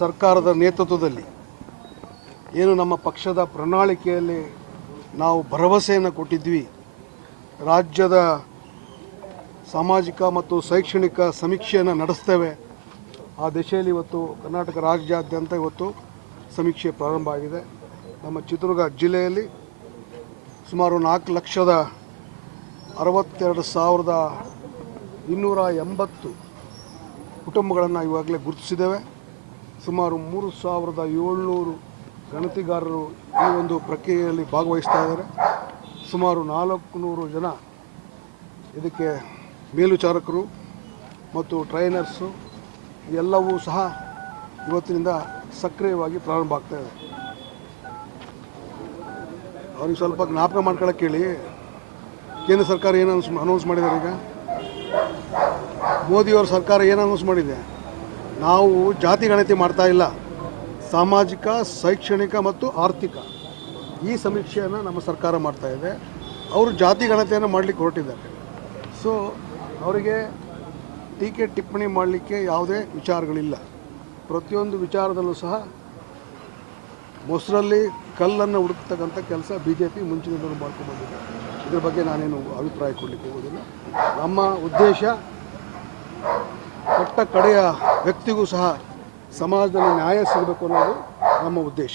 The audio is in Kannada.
ಸರ್ಕಾರದ ನೇತೃತ್ವದಲ್ಲಿ ಏನು ನಮ್ಮ ಪಕ್ಷದ ಪ್ರಣಾಳಿಕೆಯಲ್ಲಿ ನಾವು ಭರವಸೆಯನ್ನು ಕೊಟ್ಟಿದ್ವಿ, ರಾಜ್ಯದ ಸಾಮಾಜಿಕ ಮತ್ತು ಶೈಕ್ಷಣಿಕ ಸಮೀಕ್ಷೆಯನ್ನು ನಡೆಸ್ತೇವೆ. ಆ ದಿಶೆಯಲ್ಲಿ ಇವತ್ತು ಕರ್ನಾಟಕ ರಾಜ್ಯಾದ್ಯಂತ ಇವತ್ತು ಸಮೀಕ್ಷೆ ಪ್ರಾರಂಭ ಆಗಿದೆ. ನಮ್ಮ ಚಿತ್ರದುರ್ಗ ಜಿಲ್ಲೆಯಲ್ಲಿ ಸುಮಾರು 4,62,280 ಕುಟುಂಬಗಳನ್ನು ಇವಾಗಲೇ ಗುರುತಿಸಿದ್ದೇವೆ. ಸುಮಾರು 3,700 ಗಣತಿಗಾರರು ಈ ಒಂದು ಪ್ರಕ್ರಿಯೆಯಲ್ಲಿ ಭಾಗವಹಿಸ್ತಾ ಇದ್ದಾರೆ. ಸುಮಾರು 400 ಜನ ಇದಕ್ಕೆ ಮೇಲ್ವಿಚಾರಕರು ಮತ್ತು ಟ್ರೈನರ್ಸು ಎಲ್ಲವೂ ಸಹ ಇವತ್ತಿನಿಂದ ಸಕ್ರಿಯವಾಗಿ ಪ್ರಾರಂಭ ಆಗ್ತಾಯಿದೆ. ಅವ್ರಿಗೆ ಸ್ವಲ್ಪ ಜ್ಞಾಪಕ ಮಾಡ್ಕೊಳ್ಳೋಕೆ ಹೇಳಿ, ಕೇಂದ್ರ ಸರ್ಕಾರ ಏನು ಅನೌನ್ಸ್ ಮಾಡಿದ್ದಾರೆ. ಈಗ ಮೋದಿಯವ್ರ ಸರ್ಕಾರ ಏನು ಅನೌನ್ಸ್ ಮಾಡಿದೆ, ನಾವು ಜಾತಿ ಗಣತಿ ಮಾಡ್ತಾ ಇಲ್ಲ, ಸಾಮಾಜಿಕ ಶೈಕ್ಷಣಿಕ ಮತ್ತು ಆರ್ಥಿಕ ಈ ಸಮೀಕ್ಷೆಯನ್ನು ನಮ್ಮ ಸರ್ಕಾರ ಮಾಡ್ತಾಯಿದೆ. ಅವರು ಜಾತಿ ಗಣತಿಯನ್ನು ಮಾಡಲಿಕ್ಕೆ ಹೊರಟಿದ್ದಾರೆ. ಸೊ ಅವರಿಗೆ ಟೀಕೆ ಟಿಪ್ಪಣಿ ಮಾಡಲಿಕ್ಕೆ ಯಾವುದೇ ವಿಚಾರಗಳಿಲ್ಲ. ಪ್ರತಿಯೊಂದು ವಿಚಾರದಲ್ಲೂ ಸಹ ಮೊಸರಲ್ಲಿ ಕಲ್ಲನ್ನು ಹುಡುಕ್ತಕ್ಕಂಥ ಕೆಲಸ BJP ಮುಂಚಿನಿಂದಲೂ ಮಾಡ್ಕೊಂಡ್ಬಂದಿದೆ. ಇದ್ರ ಬಗ್ಗೆ ನಾನೇನು ಅಭಿಪ್ರಾಯ ಕೊಡಲಿಕ್ಕೆ ಹೋಗೋದಿಲ್ಲ. ನಮ್ಮ ಉದ್ದೇಶ ಕಟ್ಟ ಕಡೆಯ ವ್ಯಕ್ತಿಗೂ ಸಹ ಸಮಾಜದಲ್ಲಿ ನ್ಯಾಯ ಸಿಗಬೇಕು ಅನ್ನೋದು ನಮ್ಮ ಉದ್ದೇಶ.